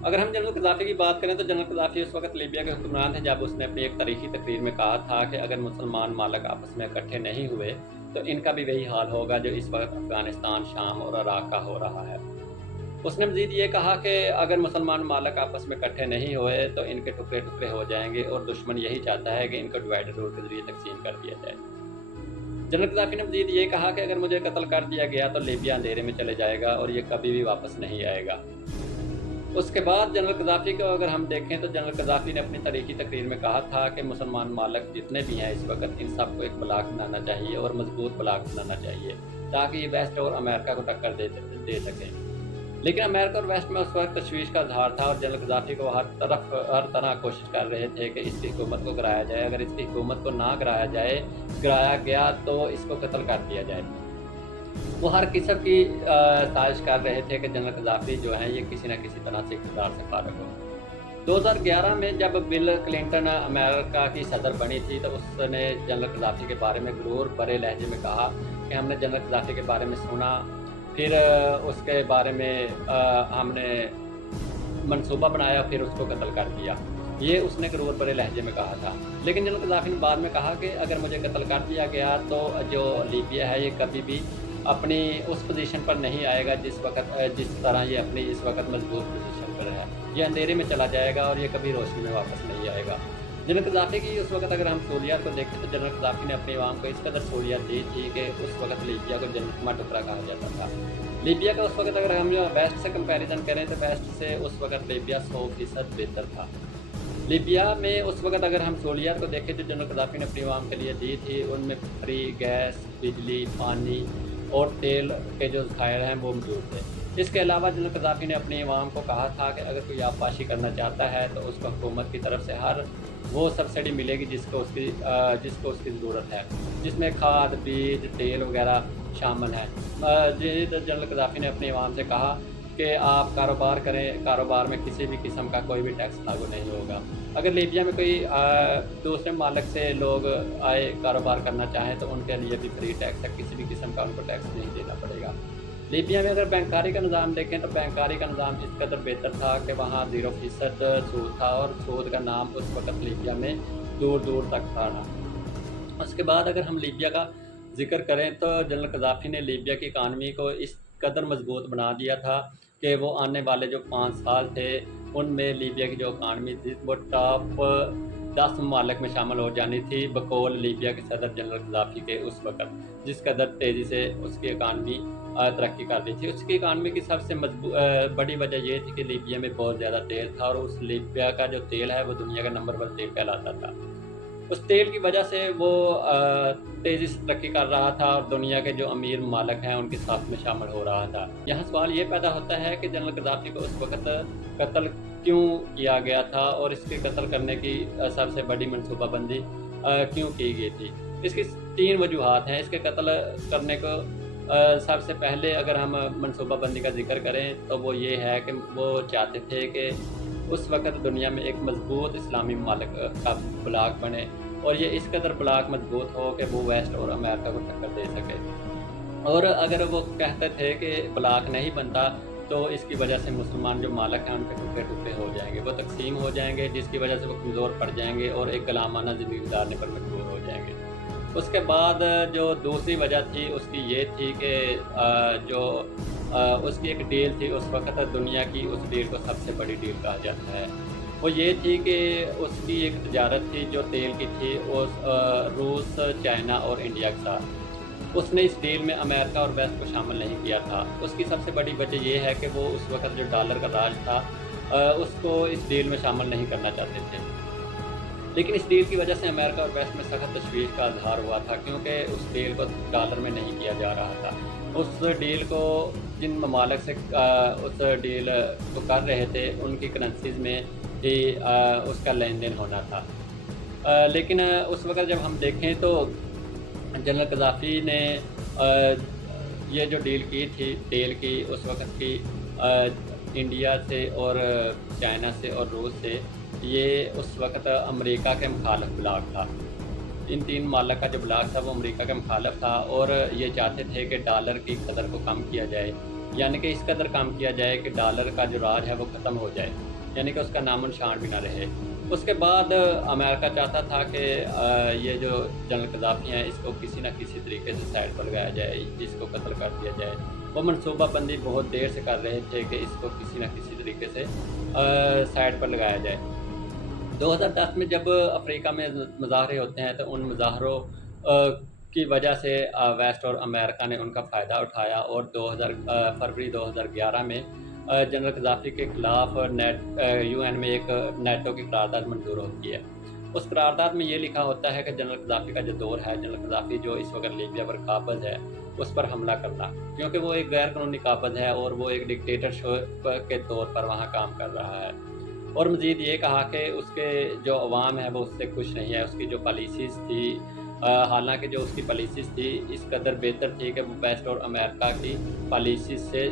अगर हम जनरल कज़ाफ़ी की बात करें तो जनरल कज़ाफ़ी उस वक़्त लीबिया के हुक्मरान थे जब उसने अपनी एक तारीख़ी तकरीर में कहा था कि अगर मुसलमान मालिक आपस में इकट्ठे नहीं हुए, तो इनका भी वही हाल होगा जो इस वक़्त अफ़गानिस्तान, शाम और इराक़ का हो रहा है। उसने मज़ीद ये कहा कि अगर मुसलमान मालिक आपस में इकट्ठे नहीं हुए, तो इनके टुकड़े-टुकड़े हो जाएँगे और दुश्मन यही चाहता है कि इनको डिवाइड रूल के ज़रिए तक़सीम कर दिया जाए। जनरल कज़ाफ़ी ने मज़ीद ये कहा कि अगर मुझे कत्ल कर दिया गया तो लीबिया अंधेरे में चले जाएगा और ये कभी भी वापस नहीं आएगा। उसके बाद जनरल कज़ाफ़ी को अगर हम देखें तो जनरल कज़ाफ़ी ने अपनी तारीख़ी तकरीर में कहा था कि मुसलमान मालिक जितने भी हैं इस वक़्त इन सबको एक ब्लॉक बनाना चाहिए और मज़बूत ब्लॉक बनाना चाहिए, ताकि ये वेस्ट और अमेरिका को टक्कर दे सकें। लेकिन अमेरिका और वेस्ट में उस वक़्त तशवीश का इज़हार था और जनरल कज़ाफ़ी को हर तरह कोशिश कर रहे थे कि इसकी हुकूमत को गिराया जाए। अगर इसकी हुकूमत को ना गिराया गया तो इसको कत्ल कर दिया जाए। वो हर किस्म की साज़िश कर रहे थे कि जनरल कज़ाफ़ी जो हैं ये किसी न किसी तरह से इक़्तिदार से फ़ारिग हो। 2011 में जब बिल क्लिंटन अमेरिका की सदर बनी थी तो उसने जनरल कज़ाफ़ी के बारे में ग़रूर भरे लहजे में कहा कि हमने जनरल कज़ाफ़ी के बारे में सुना, फिर उसके बारे में हमने मंसूबा बनाया, फिर उसको कत्ल कर दिया। ये उसने ग़रूर भरे लहजे में कहा था। लेकिन जनरल कज़ाफ़ी ने बाद में कहा कि अगर मुझे कत्ल कर दिया गया तो जो लीबिया है ये कभी भी अपनी उस पोज़ीशन पर नहीं आएगा जिस तरह ये अपनी इस वक़्त मज़बूत पोज़ीशन पर है। ये अंधेरे में चला जाएगा और ये कभी रोशनी में वापस नहीं आएगा। जनरल कज़ाफ़ी की उस वक़्त अगर हम सहूलियत को देखें तो जनरल कज़ाफ़ी ने अपनी अवाम को इस कदर सहूलियत दी थी कि उस वक़्त लीबिया को जन्नत का टुकड़ा कहा जाता था। लीबिया का उस वक़्त अगर हम वेस्ट से कंपैरिज़न करें तो वेस्ट से उस वक़्त लीबिया 100% बेहतर था। लीबिया में उस वक़्त अगर हम सहूलियत को देखें जो जनरल कज़ाफ़ी ने अपनी अवाम के लिए दी थी, उनमें फ्री गैस, बिजली, पानी और तेल के जो ज़खायर हैं वो मौजूद थे। इसके अलावा जनरल कज़ाफ़ी ने अपनी अवाम को कहा था कि अगर कोई आबपाशी करना चाहता है तो उसको हुकूमत की तरफ से हर वो सब्सिडी मिलेगी जिसको उसकी ज़रूरत है, जिसमें खाद, बीज, तेल वगैरह शामिल हैं। जनरल कज़ाफ़ी ने अपनी अवाम से कहा कि आप कारोबार करें, कारोबार में किसी भी किस्म का कोई भी टैक्स लागू नहीं होगा। अगर लीबिया में कोई दूसरे मालिक से लोग आए कारोबार करना चाहें तो उनके लिए भी फ्री टैक्स है, किसी भी किस्म का उनको टैक्स नहीं देना पड़ेगा। लीबिया में अगर बैंकारी का निज़ाम देखें तो बैंकारी का निज़ाम इस कदर बेहतर था कि वहाँ 0% सूद था और सूद का नाम उस वक़्त लीबिया में दूर-दूर तक था ना। उसके बाद अगर हम लीबिया का ज़िक्र करें तो जनरल कज़ाफ़ी ने लीबिया की इकानमी को इस कदर मज़बूत बना दिया था कि वो आने वाले जो 5 साल थे उनमें लीबिया की जो इकानमी थी वो टॉप 10 ममालिक में शामिल हो जानी थी बकौल लीबिया के सदर जनरल कज़ाफ़ी के उस वक़्त, जिस कदर तेज़ी से उसकी इकानमी तरक्की कर रही थी। उसकी इकानमी की सबसे बड़ी वजह ये थी कि लीबिया में बहुत ज़्यादा तेल था और उस लीबिया का जो तेल है वो दुनिया का नंबर 1 तेल कहलाता था। उस तेल की वजह से वो तेज़ी से तरक्की कर रहा था और दुनिया के जो अमीर ममालिक हैं उनके साथ में शामिल हो रहा था। यहाँ सवाल ये पैदा होता है कि जनरल कज़ाफ़ी को उस वक़्त कत्ल क्यों किया गया था और इसके कत्ल करने की सबसे बड़ी मनसूबाबंदी क्यों की गई थी? इसकी 3 वजूहात हैं। इसके कत्ल करने को सबसे पहले अगर हम मनसूबाबंदी का ज़िक्र करें तो वो ये है कि वो चाहते थे कि उस वक़्त दुनिया में एक मज़बूत इस्लामी ममालिक का ब्लॉक बने और ये इस कदर ब्लॉक मज़बूत हो कि वो वेस्ट और अमेरिका को टक्कर दे सके। और अगर वो कहते थे कि ब्लॉक नहीं बनता तो इसकी वजह से मुसलमान जो मालिक हैं उनके टुकड़े-टुकड़े हो जाएँगे, वो तक़सीम हो जाएँगे जिसकी वजह से वो कमज़ोर पड़ जाएँगे और एक गुलामाना ज़िंदगी गुज़ारने पर मजबूर हो जाएँगे। उसके बाद जो दूसरी वजह थी उसकी ये थी कि उसकी एक डील थी उस वक़्त दुनिया की, उस डील को सबसे बड़ी डील कहा जाता है। वो ये थी कि उसकी एक तजारत थी जो तेल की थी रूस, चाइना और इंडिया के साथ। उसने इस डील में अमेरिका और वेस्ट को शामिल नहीं किया था। उसकी सबसे बड़ी वजह ये है कि वो उस वक़्त जो डॉलर का राज था उसको इस डील में शामिल नहीं करना चाहते थे। लेकिन इस डील की वजह से अमेरिका और वेस्ट में सख्त तशवीश का इज़हार हुआ था क्योंकि उस डील को डॉलर में नहीं किया जा रहा था। उस डील को जिन ममालिक से उस डील को कर रहे थे उनकी करेंसीज़ में ही उसका लेन-देन होना था। लेकिन उस वक़्त जब हम देखें तो जनरल कज़ाफ़ी ने ये जो डील की थी तेल की उस वक़्त की इंडिया से और चाइना से और रूस से, ये उस वक़्त अमेरिका के मुखालिफ ब्लॉक था। इन 3 ममालिक का जो ब्लॉक था वो अमेरिका के मुखालिफ था और ये चाहते थे कि डॉलर की कदर को कम किया जाए यानी कि इस कदर काम किया जाए कि डॉलर का जो राज है वो ख़त्म हो जाए, यानी कि उसका नामो निशान भी ना रहे। उसके बाद अमेरिका चाहता था कि ये जो जनरल गद्दाफ़ी हैं इसको किसी न किसी तरीके से साइड पर लगाया जाए, इसको कत्ल कर दिया जाए। वो मनसूबाबंदी बहुत देर से कर रहे थे कि इसको किसी न किसी तरीके से साइड पर लगाया जाए। 2010 में जब अफ्रीका में मुज़ाहरे होते हैं तो उन मुज़ाहरों की वजह से वेस्ट और अमेरिका ने उनका फ़ायदा उठाया और फरवरी 2011 में जनरल गद्दाफ़ी के ख़िलाफ़ यूएन में एक नेटो की करारदाद मंजूर होती है। उस करारदाद में ये लिखा होता है कि जनरल गद्दाफ़ी का जो दौर है, जनरल गद्दाफ़ी जो इस वक़्त लीबिया पर काबिज़ है, उस पर हमला करना, क्योंकि वो एक गैर कानूनी काबिज़ है और वो एक डिक्टेटरशिप के तौर पर वहाँ काम कर रहा है। और मज़ीद ये कहा कि उसके जो अवाम है वो उससे खुश नहीं है। उसकी जो पॉलिसीज़ थी, हालाँकि जो उसकी पॉलिसीज़ थी इस कदर बेहतर थी कि वो वेस्ट और अमेरिका की पॉलिसीज़ से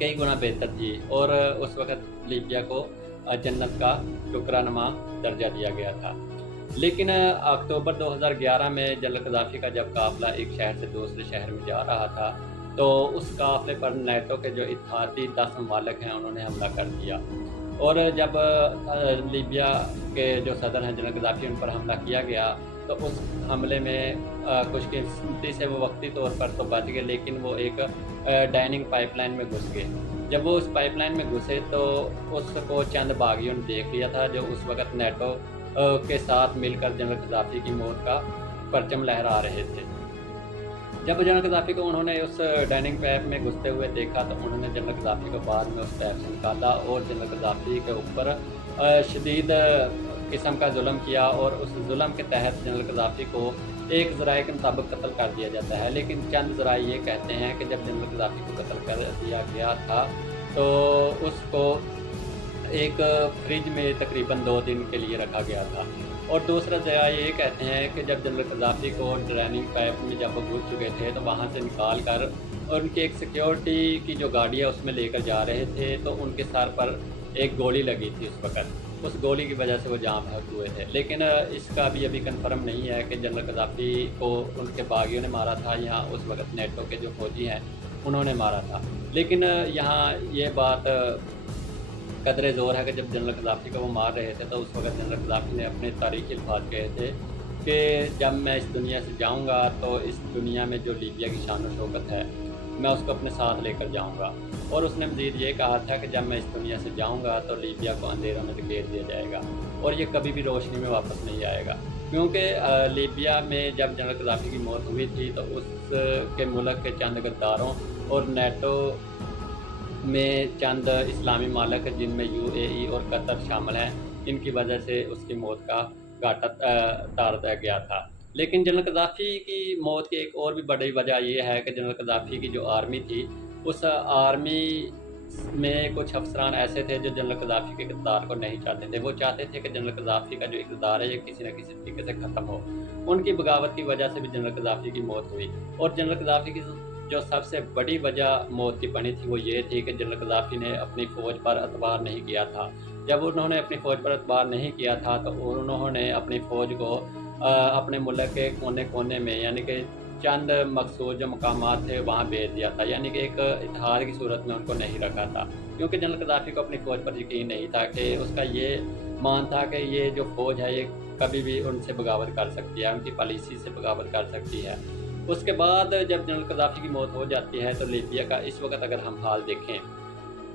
कई गुना बेहतर थी और उस वक़्त लीबिया को जन्नत का टुकरानुमा दर्जा दिया गया था। लेकिन अक्टूबर 2011 में जनरल गद्दाफ़ी का जब काफ़िला एक शहर से दूसरे शहर में जा रहा था, तो उस काफ़िले पर नेटो के जो इत्तेहादी 10 ममालिक हैं उन्होंने हमला कर दिया। और जब लीबिया के जो सदर हैं जनरल गद्दाफ़ी, उन पर हमला किया गया, तो उस हमले में खुशकिस्मती से वो वक्ती तौर पर तो बच गए, लेकिन वो एक डाइनिंग पाइपलाइन में घुस गए। जब वो उस पाइपलाइन में घुसे तो उसको चंद बागियों ने देख लिया था जो उस वक़्त नेटो के साथ मिलकर जनरल गद्दाफ़ी की मौत का परचम लहरा रहे थे। जब जनरल गद्दाफ़ी को उन्होंने उस डाइनिंग पाइप में घुसते हुए देखा तो उन्होंने जनरल गद्दाफ़ी को बाद में उस पाइप से निकाला और जनरल गद्दाफ़ी के ऊपर शदीद किस्म का जुल्म किया और उस जुल्म के तहत जनरल गद्दाफ़ी को एक ज़राए के मुताबिक कत्ल कर दिया जाता है। लेकिन चंद ज़राए ये कहते हैं कि जब जनरल गद्दाफ़ी को कत्ल कर दिया गया था तो उसको एक फ्रिज में तकरीबन 2 दिन के लिए रखा गया था। और दूसरा ज़रा ये कहते हैं कि जब जनरल गद्दाफ़ी को ड्रेनिंग पाइप में जब वो घुस चुके थे तो वहाँ से निकाल कर उनकी एक सिक्योरिटी की जो गाड़ी है उसमें लेकर जा रहे थे, तो उनके सर पर एक गोली लगी थी उस वक़्त। उस गोली की वजह से वो जान बहक हुए थे। लेकिन इसका भी अभी कन्फर्म नहीं है कि जनरल गद्दाफ़ी को उनके बागियों ने मारा था या उस वक़्त नेटो के जो फ़ौजी हैं उन्होंने मारा था। लेकिन यहाँ ये बात कदरे ज़ोर है कि जब जनरल गद्दाफ़ी को वो मार रहे थे तो उस वक़्त जनरल गद्दाफ़ी ने अपने तारीख़ी अल्फ़ाज़ कहे थे कि जब मैं इस दुनिया से जाऊँगा तो इस दुनिया में जो लीबिया की शान व शौकत है मैं उसको अपने साथ लेकर जाऊँगा। और उसने मज़ीद ये कहा था कि जब मैं इस दुनिया से जाऊँगा तो लीबिया को अंधेरों में धकेल दिया जाएगा और ये कभी भी रोशनी में वापस नहीं आएगा। क्योंकि लीबिया में जब जनरल गद्दाफ़ी की मौत हुई थी तो उसके मुल्क के चंद गद्दारों और नेटो में चंद इस्लामी मालिक जिनमें यूएई और कतर शामिल हैं, इनकी वजह से उसकी मौत का घाटा उतार दिया गया था। लेकिन जनरल गद्दाफ़ी की मौत की एक और भी बड़ी वजह ये है कि जनरल गद्दाफ़ी की जो आर्मी थी, उस आर्मी में कुछ अफसरान ऐसे थे जो जनरल गद्दाफ़ी के इक़्तिदार को नहीं चाहते थे। वो चाहते थे कि जनरल गद्दाफ़ी का जो इक़्तिदार है ये किसी न किसी तरीके से ख़त्म हो। उनकी बगावत की वजह से भी जनरल गद्दाफ़ी की मौत हुई। और जनरल गद्दाफ़ी की जो सबसे बड़ी वजह मौत की बनी थी वो ये थी कि जनरल गद्दाफ़ी ने अपनी फ़ौज पर एतबार नहीं किया था। जब उन्होंने अपनी फ़ौज पर एतबार नहीं किया था तो उन्होंने अपनी फ़ौज को अपने मुल्क के कोने-कोने में, यानी कि चंद मखसूस जो मकामात थे वहाँ भेज दिया था, यानी कि एक इत्तेहाद की सूरत में उनको नहीं रखा था। क्योंकि जनरल गद्दाफ़ी को अपनी फ़ौज पर यकीन नहीं था कि उसका ये मान था कि ये जो फ़ौज है ये कभी भी उनसे बगावत कर सकती है, उनकी पॉलिसी से बगावत कर सकती है। उसके बाद जब जनरल गद्दाफ़ी की मौत हो जाती है तो लीबिया का इस वक़्त अगर हम हाल देखें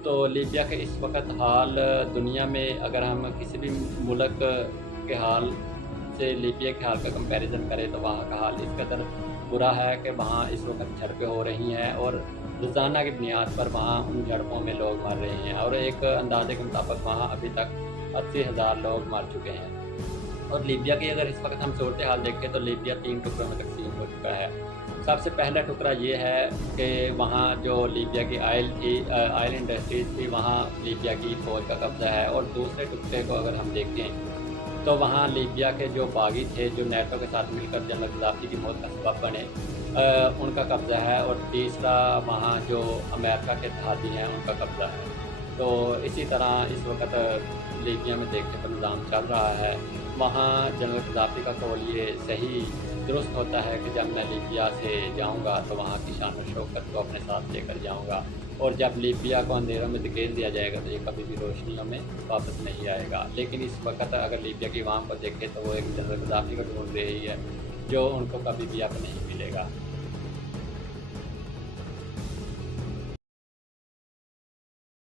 तो लीबिया के इस वक़्त हाल दुनिया में अगर हम किसी भी मुल्क के हाल से लीबिया के हाल का कंपैरिज़न करें तो वहाँ का हाल इस कदर बुरा है कि वहाँ इस वक़्त झड़पें हो रही हैं और रोज़ाना की बुनियाद पर वहाँ उन झड़पों में लोग मर रहे हैं। और एक अंदाज़े के मुताबिक वहाँ अभी तक 80,000 लोग मर चुके हैं। और लीबिया की अगर इस वक्त हम सूरत हाल देखें तो लीबिया 3 टुकड़ों में तकसीम हो चुका है। सबसे पहला टुकड़ा ये है कि वहाँ जो लीबिया की ऑयल इंडस्ट्रीज़ थी वहाँ लीबिया की फ़ौज का कब्ज़ा है। और दूसरे टुकड़े को अगर हम देखें तो वहाँ लीबिया के जो बागी थे जो नेटो के साथ मिलकर जनरल गद्दाफ़ी की मौत का सबब बने, उनका कब्ज़ा है। और तीसरा वहाँ जो अमेरिका के इत्तेहादी हैं उनका कब्ज़ा है। तो इसी तरह इस वक्त लीबिया में देखने पर निज़ाम चल रहा है। वहाँ जनरल गद्दाफ़ी का कौल ये सही درست ہوتا ہے کہ جب میں لیبیا سے جاؤں گا تو وہاں کی شان و شوکت کو اپنے ساتھ لے کر جاؤں گا، اور جب لیبیا کو اندھیروں میں دھکیل دیا جائے گا تو یہ کبھی بھی روشنیوں میں واپس نہیں آئے گا۔ لیکن اس وقت اگر لیبیا کی عوام کو دیکھے تو وہ ایک جنرل غدافی کو ڈھونڈ رہی ہے جو ان کو کبھی بھی اب نہیں ملے گا۔